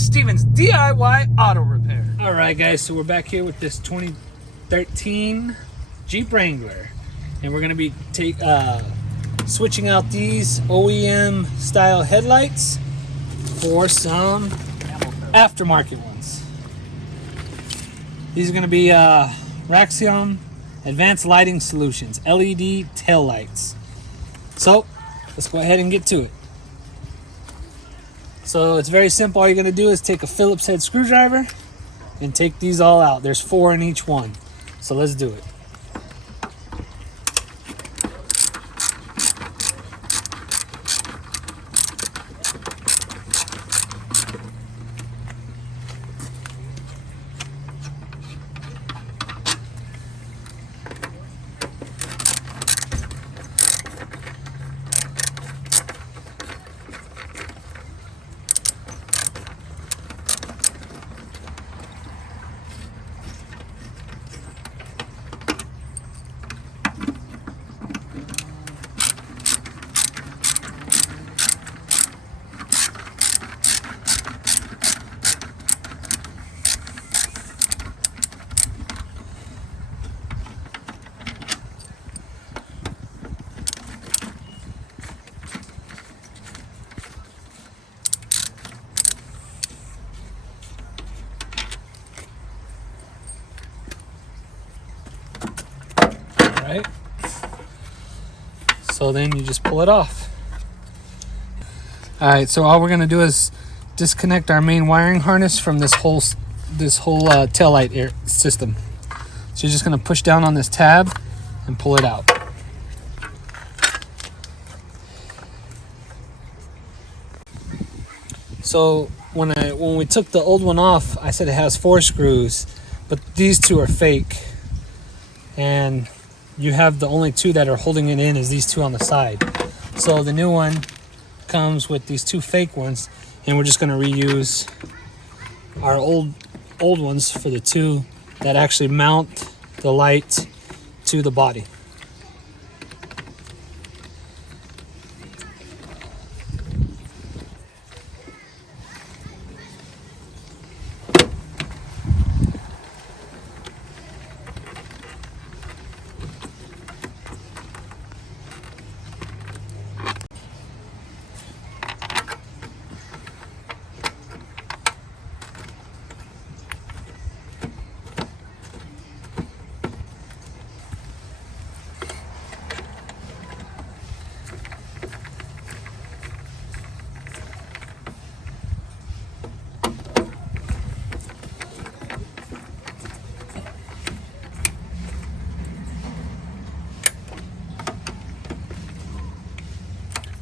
Stevens DIY Auto Repair. All right, guys, so we're back here with this 2013 Jeep Wrangler, and we're gonna be switching out these OEM style headlights for some aftermarket ones. These are gonna be Raxion Advanced Lighting Solutions LED tail lights. So let's go ahead and get to it. So it's very simple. All you're going to do is take a Phillips head screwdriver and take these all out. There's 4 in each one. So let's do it. Right? So then you just pull it off. Alright, so all we're going to do is disconnect our main wiring harness from this whole tail light system. So you're just going to push down on this tab and pull it out. So when we took the old one off, I said it has 4 screws, but these 2 are fake. And you have the only 2 that are holding it in is these 2 on the side. So the new one comes with these 2 fake ones, and we're just going to reuse our old ones for the 2 that actually mount the light to the body.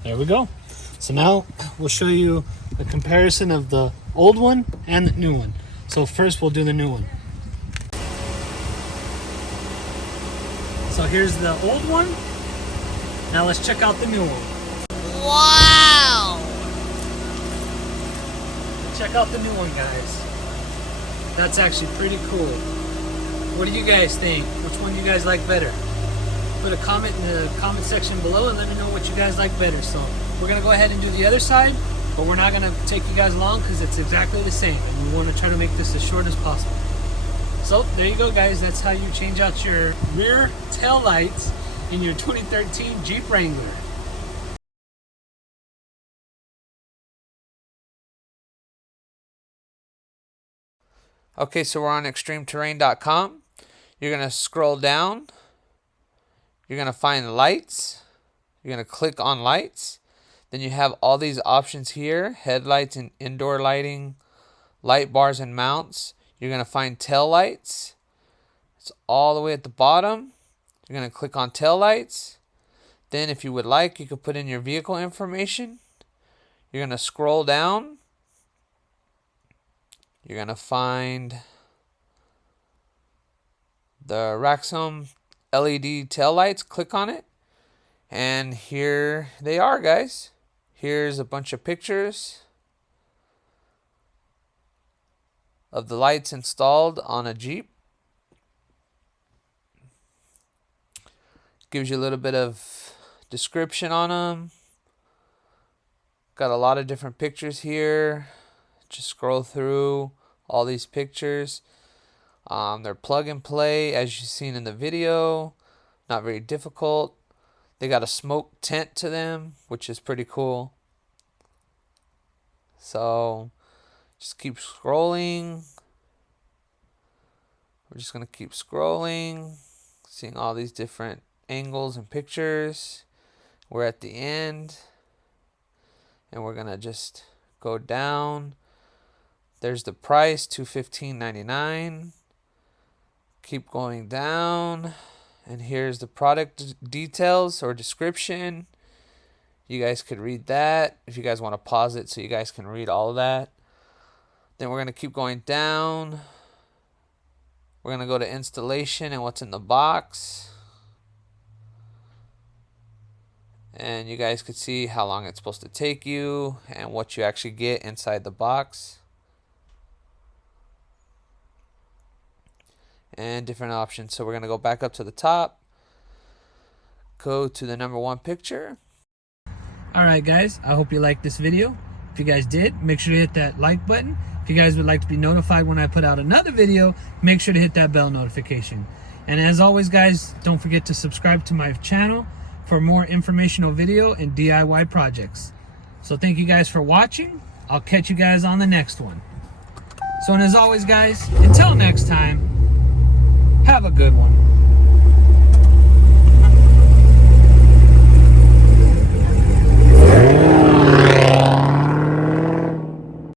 There we go. So now we'll show you a comparison of the old one and the new one. So first we'll do the new one. So here's the old one. Now let's check out the new one. Wow! Check out the new one, guys. That's actually pretty cool. What do you guys think? Which one do you guys like better? Put a comment in the comment section below and let me know what you guys like better. So we're going to go ahead and do the other side, but we're not going to take you guys long because it's exactly the same, and we want to try to make this as short as possible. So there you go, guys. That's how you change out your rear tail lights in your 2013 Jeep Wrangler. Okay, so we're on extremeterrain.com. You're going to scroll down. You're going to find lights. You're going to click on lights. Then you have all these options here. Headlights and indoor lighting, light bars and mounts. You're going to find tail lights. It's all the way at the bottom. You're going to click on tail lights. Then if you would like, you could put in your vehicle information. You're going to scroll down. You're going to find the Raxion LED tail lights. Click on it, and here they are, guys. Here's a bunch of pictures of the lights installed on a Jeep. Gives you a little bit of description on them. Got a lot of different pictures here. just scroll through all these pictures. They're plug and play, as you've seen in the video. Not very difficult. They got a smoke tint to them, which is pretty cool. So just keep scrolling. We're just going to keep scrolling, seeing all these different angles and pictures. We're at the end, and we're going to just go down. There's the price, $215.99. Keep going down, and here's the product details or description. You guys could read that if you guys want to pause it so you guys can read all of that. Then we're going to keep going down. We're going to go to installation and what's in the box. And you guys could see how long it's supposed to take you and what you actually get inside the box. And different options. So we're going to go back up to the top. Go to the number 1 picture. Alright guys, I hope you liked this video. If you guys did, make sure to hit that like button. If you guys would like to be notified when I put out another video, make sure to hit that bell notification. And as always guys, don't forget to subscribe to my channel for more informational video and DIY projects. So thank you guys for watching. I'll catch you guys on the next one. So and as always guys, until next time, have a good one.